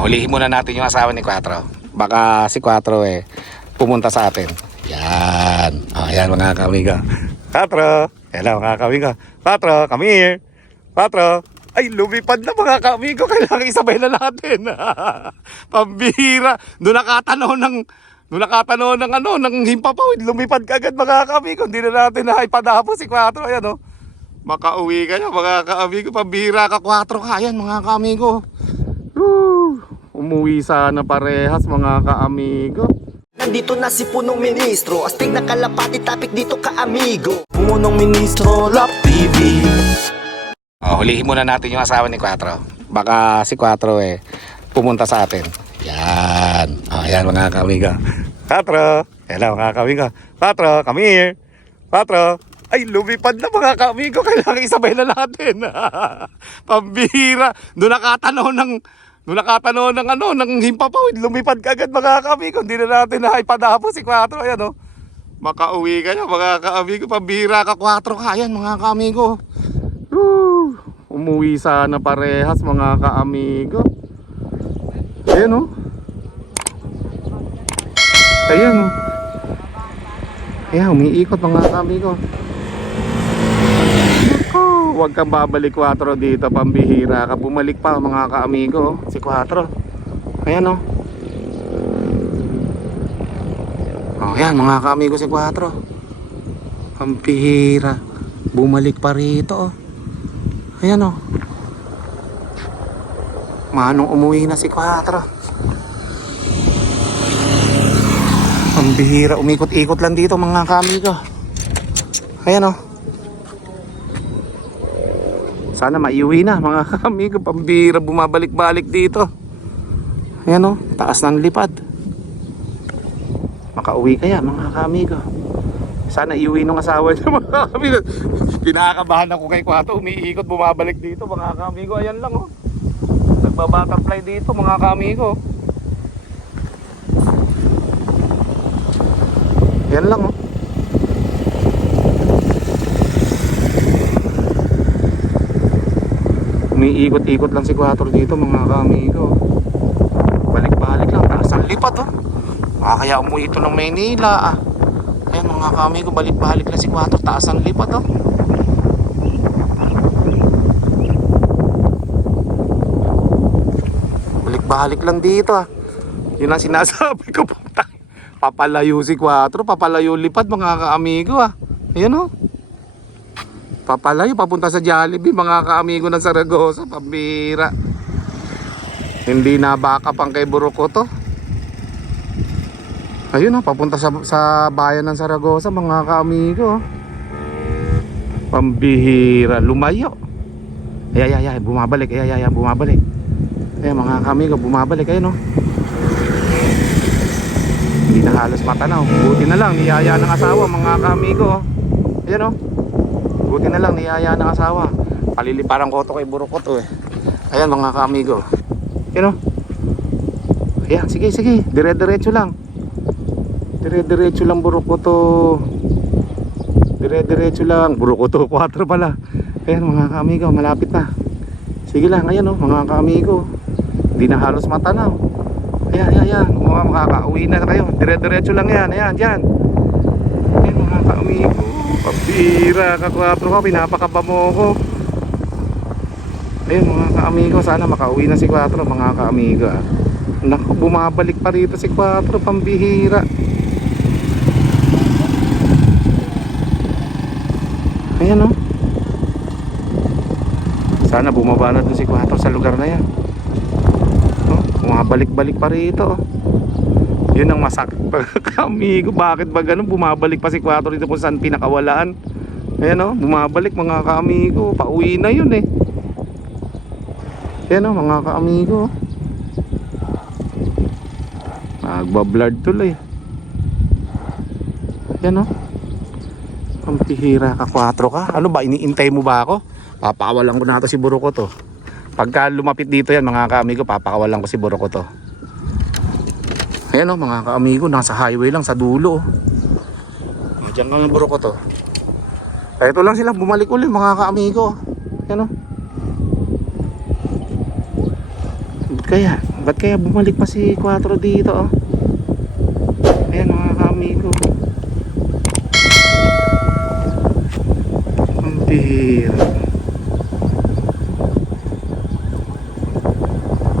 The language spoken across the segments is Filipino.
Hulihin muna natin yung asawa ni Quatro. Baka si Quatro pumunta sa atin. Yan. Yan mga kamigo. Quatro. Hello mga kamigo. Quatro, come here. Quatro. Ay, lumipad na mga kamigo. Kailangan isabay na natin. Pambihira. Doon nakatanaw ng himpapawid. Lumipad ka agad mga kamigo. Hindi na natin na ipadapo si Quatro. Ayan o. Makauwi ka na mga kamigo. Pambihira ka Quatro ka. Ayan mga kamigo. Umuwi sana parehas mga ka-amigo. Nandito na si Punong Ministro, astig na kalapati topic dito ka-amigo. Punong Ministro, Love TV. Hulihin muna natin yung asawa ni Quatro. Baka si Quatro pumunta sa atin. Yan. Yan mga ka-amigo. Quatro. Hello mga ka-amigo. Quatro, come here. Quatro. Ay, lumipad na mga ka-amigo. Kailangan isabay na natin. Pambihira. Doon nakatanaw ng himpapawid. Lumipad ka agad mga kamigo. Hindi na natin na ipadapo si Quatro. Ayan o. Makauwi ka na mga kamigo. Pambihira ka Quatro ka. Ayan mga kamigo. Umuwi sana parehas mga kamigo. Ayan o. Ayan o. Ayan, umiikot mga kamigo. Huwag kang babalik Quatro dito, pambihira ka. Bumalik pa mga ka-amigo si Quatro. Ayan o. Ayan mga ka-amigo si Quatro. Pambihira. Bumalik pa rito. Ayan o. Manong umuwi na si Quatro. Pambihira. Umikot-ikot lang dito mga ka-amigo. Ayan o. Sana maiuwi na mga kamigo. Pambira bumabalik-balik dito. Ayan o, taas ng lipad. Makauwi kaya mga kamigo. Sana iuwi ng asawa niya mga kamigo. Kinakabahan ako kay Quatro. Umiikot bumabalik dito mga kamigo. Ayan lang o. Nagbabutterfly dito mga kamigo. Ayan lang o. Umiikot-ikot lang si Quatro dito mga kamigo. Balik-balik lang. Taas ang lipad oh. Kaya umuwi ito ng Maynila Ayan mga kamigo. Balik-balik lang si Quatro. Taas ang lipad oh. Balik-balik lang dito Yun ang sinasabi ko. Papalayo si Quatro. Papalayo lipad mga kamigo Ayan oh. Papalayo, papunta sa Jollibee mga ka-amigo ng Saragosa. Pambira. Hindi na baka pang kay Burukoto. Ayun papunta sa bayan ng Saragosa mga ka-amigo. Pambihira. Lumayo. Ay, bumabalik. Ay, bumabalik. Ay mga ka-amigo, bumabalik. Ayun Hindi na halos matanaw. Buti na lang, niyaya ng asawa mga ka-amigo. Ayun buti na lang niyaya ng asawa. Paliliparan ko ito kay Burukoto Ayan mga ka-amigo. Ayan Ayan, sige. Dire-diretso lang. Dire-diretso lang Burukoto. Dire-diretso lang. Burukoto, Quatro pala. Ayan mga ka-amigo, malapit na. Sige lang, ayan mga ka-amigo. Hindi na halos matanaw. Ayan. Mga makaka-uwi na kayo. Dire-diretso lang yan. Ayan, dyan. Ayan mga ka-amigo. Pambira ka Quatro ka, pinapakaba mo ko. Ayun mga ka-amigo, sana makauwi na si Quatro mga ka-amigo Naku, bumabalik pa rito si Quatro, pambihira. Ayan Sana bumaba na dun si Quatro sa lugar na yan bumabalik-balik pa rito Yun ang masakit ka-amigo. Bakit ba ganun? Bumabalik pa si Quatro dito kung saan pinakawalaan. Ayan bumabalik mga ka-amigo. Pauwi na yun Ayan mga ka-amigo. Nagbablard tuloy. Ayan Ang pihira ka Quatro ka. Ano ba, iniintay mo ba ako? Papakawalan ko na ito si Burukoto. Pagka lumapit dito yan mga ka-amigo, papakawalan ko si Burukoto. Ayan mga ka-amigo, nasa highway lang sa dulo Diyan kami Burukoto. Ito lang sila bumalik ulit mga ka-amigo. Ayan Kaya Ba't kaya bumalik pa si 4 dito oh? Ayan mga ka-amigo. Ang bihira.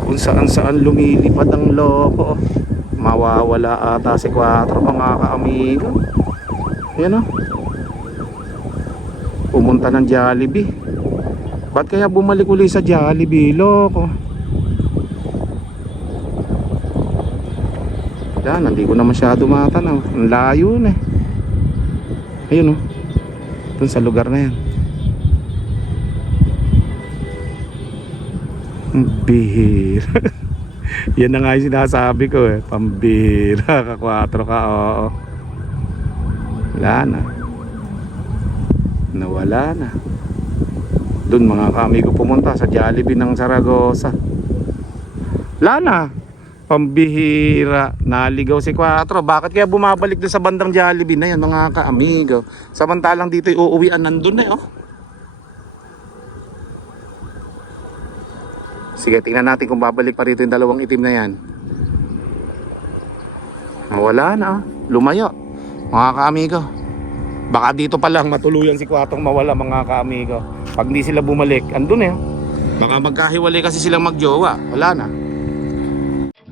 Kung saan lumilipad ang loko oh. Mawawala ata si 4 mga ka-amigo. Ayan oh. Pumunta ng Jollibee. Ba't kaya bumalik uli sa Jollibee? Loko. Yan, hindi ko na masyado matanaw. Ang layo na eh. Ayun oh. Dun sa lugar na yan. Ang bihira. Yan na nga yung sinasabi ko eh. Pambira ka 4 ka. Oo. Wala na. Nawala na. Doon mga ka-amigo pumunta sa Jollibee ng Zaragoza. Wala na. Pambihira. Naligaw si 4. Bakit kaya bumabalik doon sa bandang Jollibee na yan mga ka-amigo? Samantalang dito uuwian nandun eh oh. Sige, tingnan natin kung babalik pa rito yung dalawang itim na yan. Wala na. Lumayo. Mga ka-amigo. Baka dito pa lang matuluyan si 4 mawala mga ka-amigo. Pag hindi sila bumalik, andun eh. Baka magkahiwalay kasi silang magjowa. Wala na.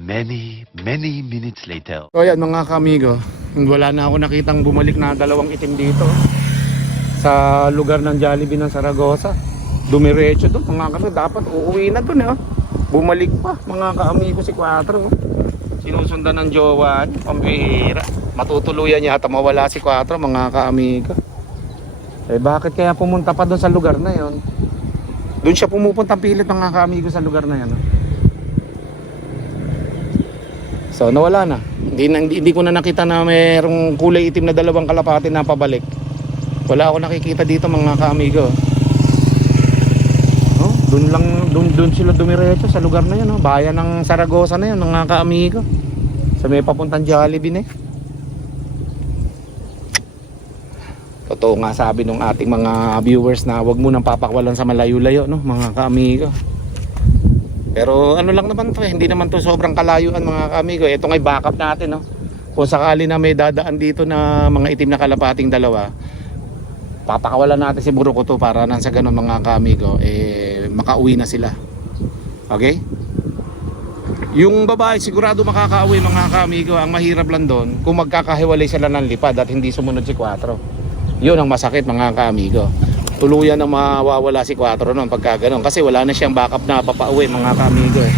Many minutes later. So yan mga ka-amigo. Wala na ako nakitang bumalik na dalawang itim dito. Sa lugar ng Jollibee ng Zaragoza. Dumiretso doon mga ka-amigo. Dapat uuwi na doon eh. Bumalik pa mga ka-amigo si 4 oh. Sinusundan ng jowa niya. Pambihira. Matutuluyan niya at mawala si 4 mga ka-amigo. Eh bakit kaya pumunta pa doon sa lugar na yon? Doon siya pumupunta pilit mga ka-amigo sa lugar na yan. So nawala na. Hindi ko na nakita na mayroong kulay itim na dalawang kalapati na pabalik. Wala ako nakikita dito mga ka-amigo. Oh, doon sila dumiretso sa lugar na yan. Oh. Bayan ng Zaragoza na yan mga ka-amigo. Sa may papuntang Jollibee na eh. Totoo nga sabi ng ating mga viewers na wag mo nang papakwalan sa malayo-layo no mga ka-amigo. Pero ano lang naman to eh, hindi naman to sobrang kalayuan mga ka-amigo. Ito nga'y backup natin no. Kung sakali na may dadaan dito na mga itim na kalapating dalawa, papakawalan natin si Buroko to para nang sa ganun mga ka-amigo eh makauwi na sila. Okay? Yung babae sigurado makakauwi mga ka-amigo. Ang mahirap lang doon kung magkakahiwalay sila ng lipad at hindi sumunod si 4. Yun ang masakit mga ka-amigo. Tuluyan na mawawala si 4 noon pagka ganun. Kasi wala na siyang backup na papauwi mga ka-amigo eh.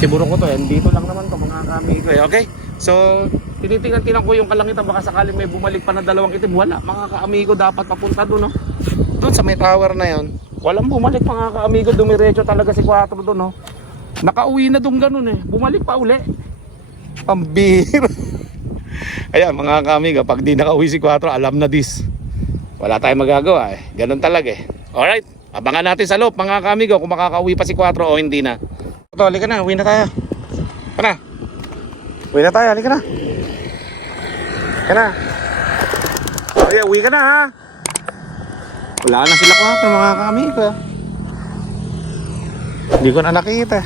Siguro ko to yan. Dito lang naman to mga ka-amigo eh. Okay? So, tinitingnan ko yung kalangitan. Baka sakaling may bumalik pa na dalawang itim. Wala mga ka-amigo. Dapat papunta doon no? Doon sa may tower na yun. Walang bumalik mga ka-amigo. Dumiretso talaga si 4 doon no? Nakauwi na doon ganun eh. Bumalik pa uli. Pambira. Ayan mga ka-amigo. Pag di nakauwi si 4 alam na this. Wala tayong magagawa eh. Ganun talaga eh. Alright. Abangan natin sa loob mga ka-amigo kung makakauwi pa si 4 o hindi na. Ito, halika na. Uwi na tayo. Halika na. Uwi na tayo. Halika na. Halika na. Okay, uwi ka na ha. Wala na sila 4 mga ka-amigo. Hindi ko na nakita.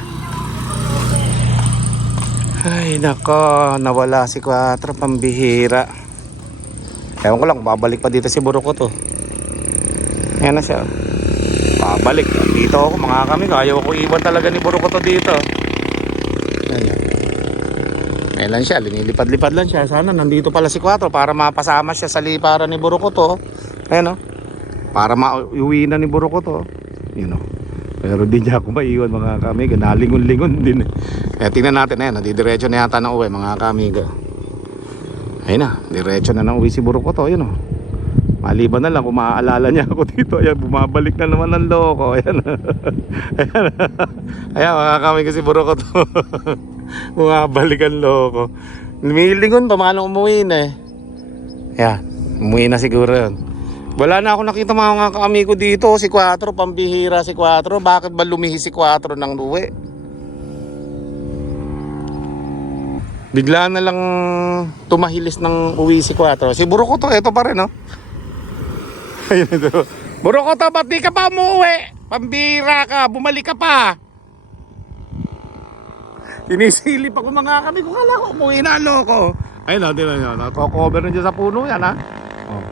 Ay nako. Nawala si 4. Pambihira. Ewan ko lang, babalik pa dito si Buroko to. Ayan na siya. Babalik. Dito ako mga kami. Ayaw ko iwan talaga ni Buroko to dito. Ayan. Ayan lang siya. Linilipad-lipad lang siya. Sana nandito pala si 4 para mapasama siya sa liparan ni Buroko to. Ayan o. Para mauwi na ni Buroko to. Yun o. Pero di niya ako maiwan mga kami. Nalingon-lingon din. Tingnan natin. Ayan. Nadidiretso na yata ng uwi mga kamigo. Ayun na, diretso na nang uwi si Buroko to, yun o. Maliban na lang kung maaalala niya ako dito. Ayan, bumabalik na naman ng loko. Ayan, ayan, ayan makakami kasi Buroko to. Bumabalik ang loko. Lumilingon pa, manong umuwi na eh. Ayan, umuwi na siguro yun. Wala na ako nakita mga kami ko dito. Si 4, pambihira si 4. Bakit ba lumihi si 4 ng uwi? Bigla na lang tumahilis ng uwi si 4. Si Buroko to, eto pa rin no. Ayun ito. Buroko to, ba't di ka pa umuwi? Pambira ka, bumalik ka pa. Sinisilip ako mga kami. Kung kala ko, umuwi na loko. Ayun o, tingnan nyo. Nako-cover na dyan sa puno yan, ha? Oh.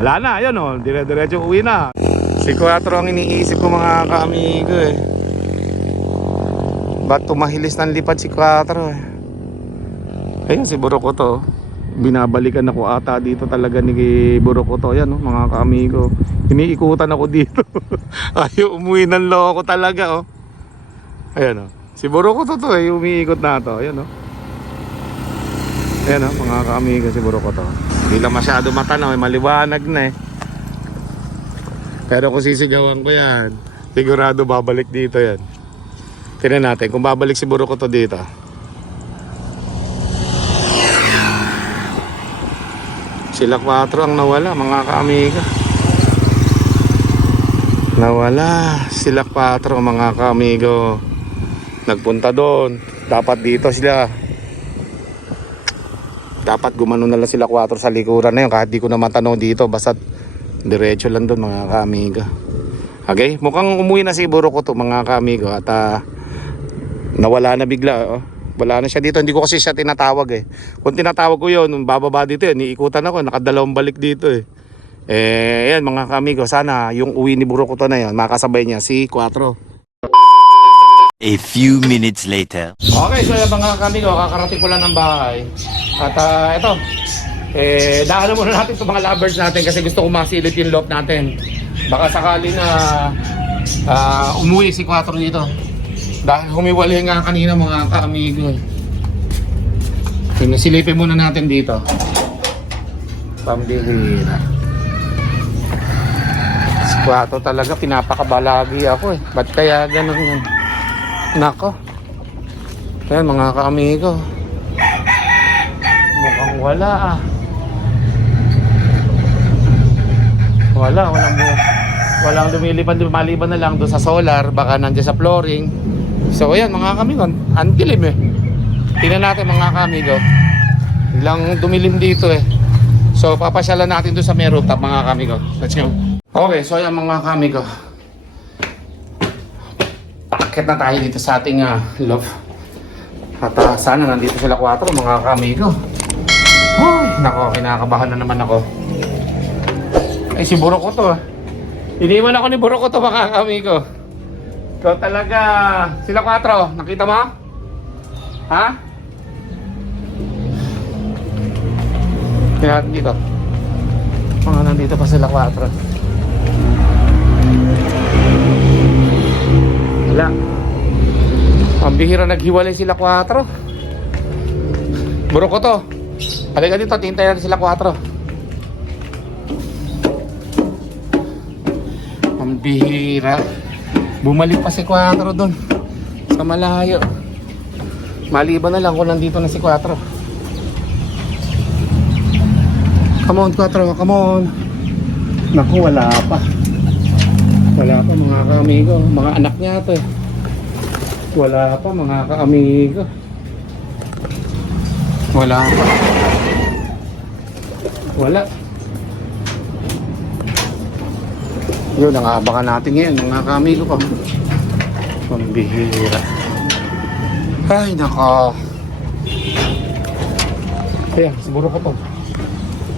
Wala na, ayun o. Dire-diretso uwi na. Si 4 ang iniisip ko mga kaamigo eh. Ba't tumahilis ng lipad si 4 eh? Ayun si Burukoto. Binabalikan ako ata dito talaga ni Burukoto. Ayan oh, mga kaamigo. Iniikutan ako dito. Ayaw umuwi ng loko talaga oh. Ayan oh. Si Burukoto to eh, umiikot na to. Ayan oh. Ayan oh, mga kaamigo si Burukoto. Hindi lang masyado matanaw eh, maliwanag na eh. Pero kung sisigawan ko yan, sigurado babalik dito yan. Tingnan natin kung babalik si Burukoto dito. Sila 4 ang nawala mga kaamiga. Nawala sila 4 mga kaamigo. Nagpunta doon. Dapat dito sila. Dapat gumano na lang sila 4 sa likuran na yun. Kahit di ko na matanaw dito. Basta diretso lang doon mga kaamigo. Okay? Mukhang umuwi na si Burukoto mga kaamigo. At nawala na bigla. Oh. Wala na siya dito. Hindi ko kasi siya tinatawag eh. Kung tinatawag ko yun, bababa dito yun, iikutan ako. Nakadalawang balik dito eh. Yan mga kaamigo. Sana yung uwi ni Burukoto na yun, makasabay niya si 4. A few minutes later. Okay, so yung mga kaamigo, kakarating ko lang ng bahay. At ito, daanan muna natin itong mga lovers natin kasi gusto ko masilip yung loob natin. Baka sakali na umuwi si 4 dito. Dahil humiwalay nga kanina mga kaamigo. Silipin muna natin dito. Pambihira. Si 4 talaga pinapakabalagi ako eh. Ba't kaya ganun yun? Nako. Ayan mga kaamigo. Mukhang wala ah. Walang lumilipad, maliban na lang doon sa solar, baka nandiyan sa flooring. So ayan mga kamigo, ang dilim eh. Tingnan natin mga kamigo. Lang dumilim dito eh. So papasyalan natin doon sa may rooftop mga kamigo. Let's go. Okay, so ayan mga kamigo. Akit na tayo dito sa ating loft. At sana nandito sila 4 mga kamigo. Hoy, nako, kinakabahan na naman ako. Ay si Burukoto ah. Iniwan ako ni Burukoto mga kamigo. Ikaw talaga. Sila 4, nakita mo? Ha? Kaya dito. Mga nandito pa sila 4. Wala. Ang bihira naghiwalay sila 4. Burukoto. Halika dito, tintayan natin sila 4. Ang bihira. Bumalik pa si 4 doon sa malayo. Maliban na lang kung nandito na si 4. Come on 4, come on. Naku, wala pa. Wala pa mga kaamigo. Mga anak niya to eh. Wala pa mga kaamigo. Wala pa. Wala. Yun, nangabangan natin ngayon mga kaamigo ko. Pambihira. Ay nako. Kaya, si Burukoto.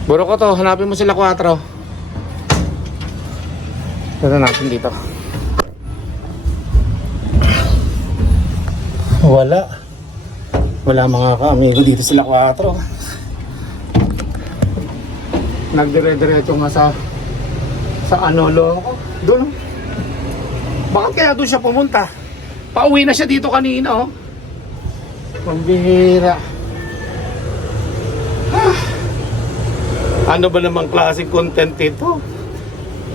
Burukoto, hanapin mo sila 4. Ito natin dito. Wala. Wala mga kaamigo dito sila 4. Nagdire-diretso nga sa ano loko. Doon. Bakit kaya doon siya pumunta? Pauwi na siya dito kanina oh. Pambihira. Ano ba namang klaseng content ito?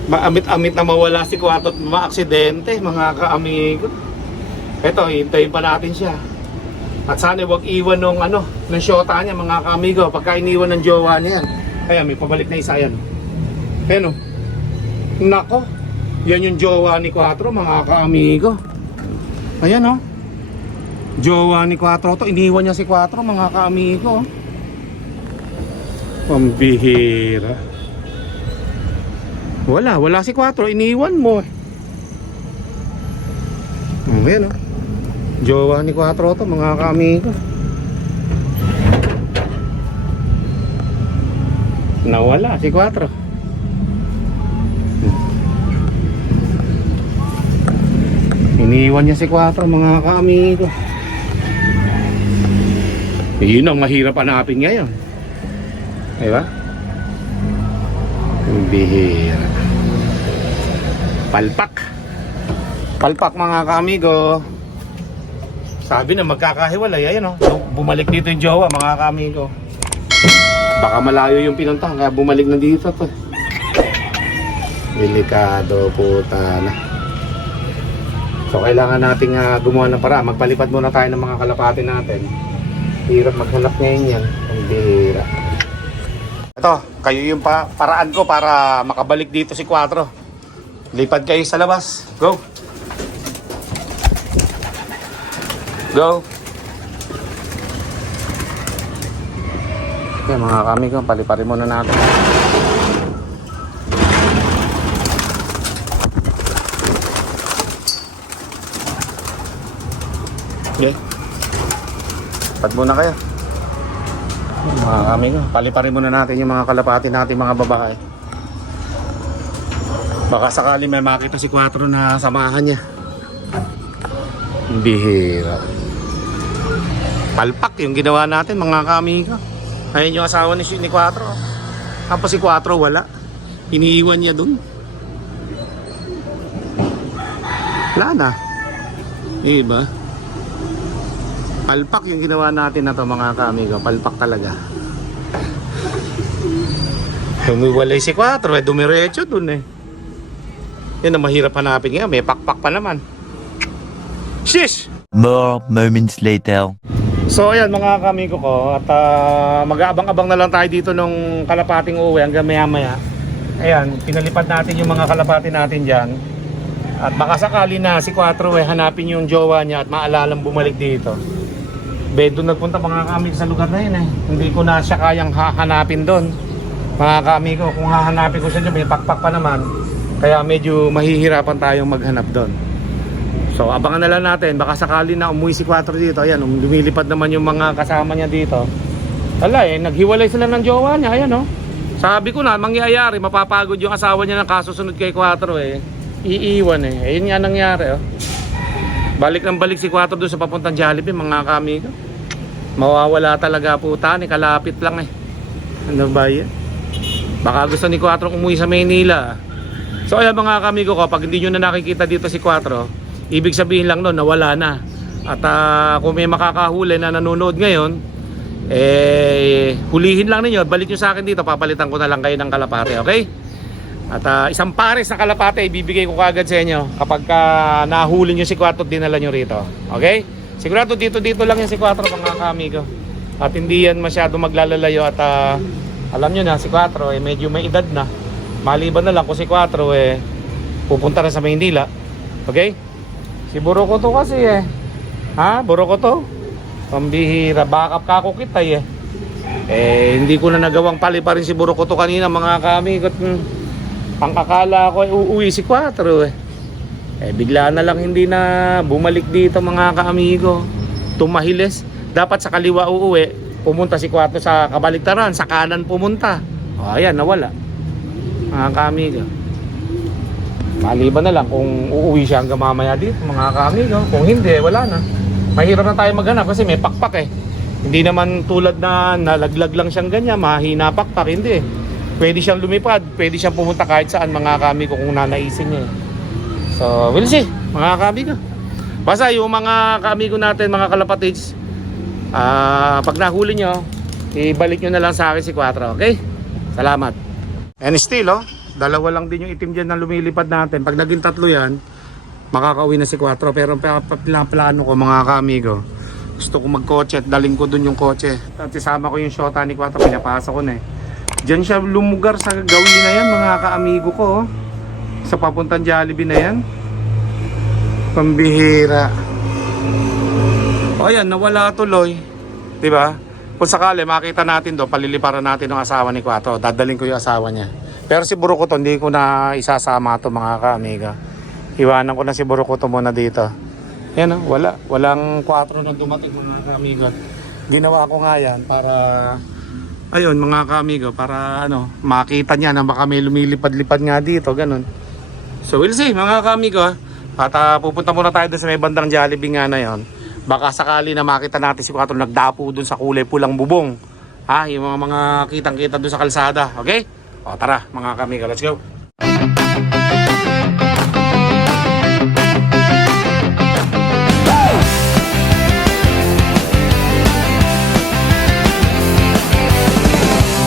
Maamit-amit na mawala si 4 at maaksidente mga kaamigo. Eto, hintayin pa natin siya. At sana wag iwan ng ng shota niya mga kaamigo. Pagka iniwan ng jowa niya yan. Ayan, may pabalik na isa yan. Ayan o. Nako. Yan yung jowa ni 4 mga kaamigo. Ayan o. Jowa ni 4 to. Iniwan niya si 4 mga kaamigo. Pambihira. Wala si 4. Iniwan mo eh. Ayan o. Jowa ni 4 to mga ka-amigo. Nawala si 4. Iniwan niya si 4 mga ka-amigo. Yun ang mahirap hanapin ngayon. Diba? Bihira. Palpak. Palpak mga ka-amigo. Sabi na magkakahiwalay. Ayan o. Bumalik dito yung jowa mga ka-amigo. Baka malayo yung pinunta kaya bumalik na dito to. Delikado puta na. So kailangan nating gumawa ng paraan. Magpalipad muna tayo ng mga kalapati natin. Hirap maghanap ngayon yan. Ang bihira. Ito, kayo yung paraan ko para makabalik dito si 4. Lipad kayo sa labas. Go! Go! Okay mga kami ko, paliparin muna natin. Okay. Lipad muna kayo. Mga kami ko, paliparin muna natin yung mga kalapati natin mga babae. Baka sakali may makita si 4 na samahan niya. Bihira. Palpak yung ginawa natin mga kami ko. Ayun yung asawa ni 4. Tapos si 4 wala. Iniiwan niya dun. Wala na. Diba? Palpak yung ginawa natin na to mga kamigo. Palpak talaga. Humiwalay si 4 dumiretso dun eh. Yan ang mahirap hanapin ngayon. May pakpak pa naman. Shish! More moments later. So ayan mga kamigo ko. At mag-aabang-abang na lang tayo dito nung kalapating uuwi hanggang maya-maya. Ayan, pinalipad natin yung mga kalapati natin dyan. At baka sakali na si 4 hanapin yung jowa niya at maalalang bumalik dito. Doon nagpunta mga kamigo sa lugar na yun eh. Hindi ko na siya kayang hahanapin doon. Mga kamigo, kung hahanapin ko siya dyan, may pakpak pa naman. Kaya medyo mahihirapan tayong maghanap doon. So abangan na lang natin. Baka sakali na umuwi si 4 dito. Ayan, lumilipad naman yung mga kasama niya dito. Wala eh, naghiwalay sila ng jowa niya. Ayan oh. Sabi ko na, mangyayari, mapapagod yung asawa niya ng kasusunod kay 4 eh. Iiwan eh. Ayun nga nangyari oh. Balik ng balik si 4 doon sa papuntang Jollibee mga kamigo. Mawawala talaga puta ni kalapit lang eh. Ano ba yan? Baka gusto ni 4 umuwi sa Maynila. So ayan mga kamigo ko, pag hindi nyo na nakikita dito si 4, ibig sabihin lang nun nawala na. At kung may makakahuli na nanonood ngayon, hulihin lang ninyo, balik nyo sa akin dito, papalitan ko na lang kayo ng kalapate, okay? At isang pares na kalapate ibibigay ko kagad sa inyo kapag nahuli nyo si 4 at dinala nyo rito, okay? Sigurado dito lang yung si 4 mga kamigo. At hindi yan masyado maglalalayo. At alam nyo na si 4 medyo may edad na. Maliban na lang kung si 4 pupunta na sa Maynila, okay? Si Buroko to kasi ha? Buroko to? Pambihira, backup kako kita hindi ko na nagawang pali pa rin si Buroko to kanina mga kamigo. Ang akala ko uuwi si 4 bigla na lang hindi na bumalik dito mga kaamigo. Tumahiles. Dapat sa kaliwa uuwi, pumunta si 4 sa kabaliktaran, sa kanan pumunta. O ayan, nawala mga kaamigo. Maliban na lang kung uuwi siya hanggang mamaya dito mga kaamigo. Kung hindi, wala na. Mahirap na tayo maghanap kasi may pakpak Hindi naman tulad na nalaglag lang siyang ganyan, mahina pakpak, hindi. Pwede siyang lumipad, pwede siyang pumunta kahit saan mga kaamigo kung nanaisin niya So, we'll see, mga kaamigo. Basta yung mga kaamigo natin, mga kalapatids, pag nahuli nyo, ibalik nyo na lang sa akin si 4, okay? Salamat. And still, dalawa lang din yung itim dyan na lumilipad natin. Pag naging 3 yan, makakauwi na si 4. Pero plano ko, mga kaamigo, gusto ko magkotse at daling ko dun yung kotse. At isama ko yung shota ni 4, pinapasa ko na Diyan siya lumugar sa gawin na yan, mga kaamigo ko. Sa papuntang Jollibee na yan. Pambihira. O yan, nawala tuloy. Diba? Kung sakali makita natin do, paliliparan natin ng asawa ni 4. Dadaling ko yung asawa niya. Pero si Buroko to, hindi ko na isasama to mga kaamiga. Iwanan ko na si Buroko to muna dito. Yan o, walang 4 na dumating mga kaamigo. Ginawa ko nga yan para, ayun mga kaamigo, para ano, makita niya na baka may lumilipad-lipad nga dito, ganun. So we'll see mga kaamigo. At pupunta muna tayo dun sa may bandang Jollibee nga na yon. Baka sakali na makita natin si Quatro nagdapo dun sa kulay pulang bubong. Ha, yung mga kitang-kita dun sa kalsada, okay? O tara mga kaamigo, let's go.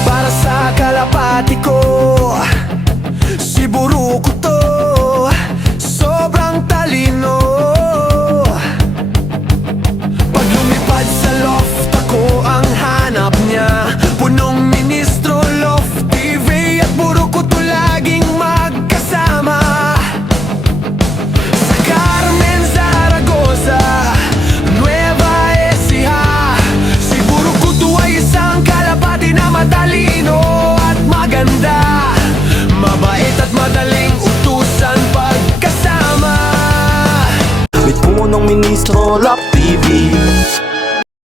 Para sa kalapati ko, si Buruko to, sobrang talino. Pag lumipad sa loft, ako ang hanap niya. Punong ministro, loft TV at Buruko to laging magkasama. Sa Carmen Zaragoza, Nueva Ecija, si Buruko to ay isang kalapati na matalino at maganda, mabait at madaling utusan pagkasama. May punong ministro, Love TV.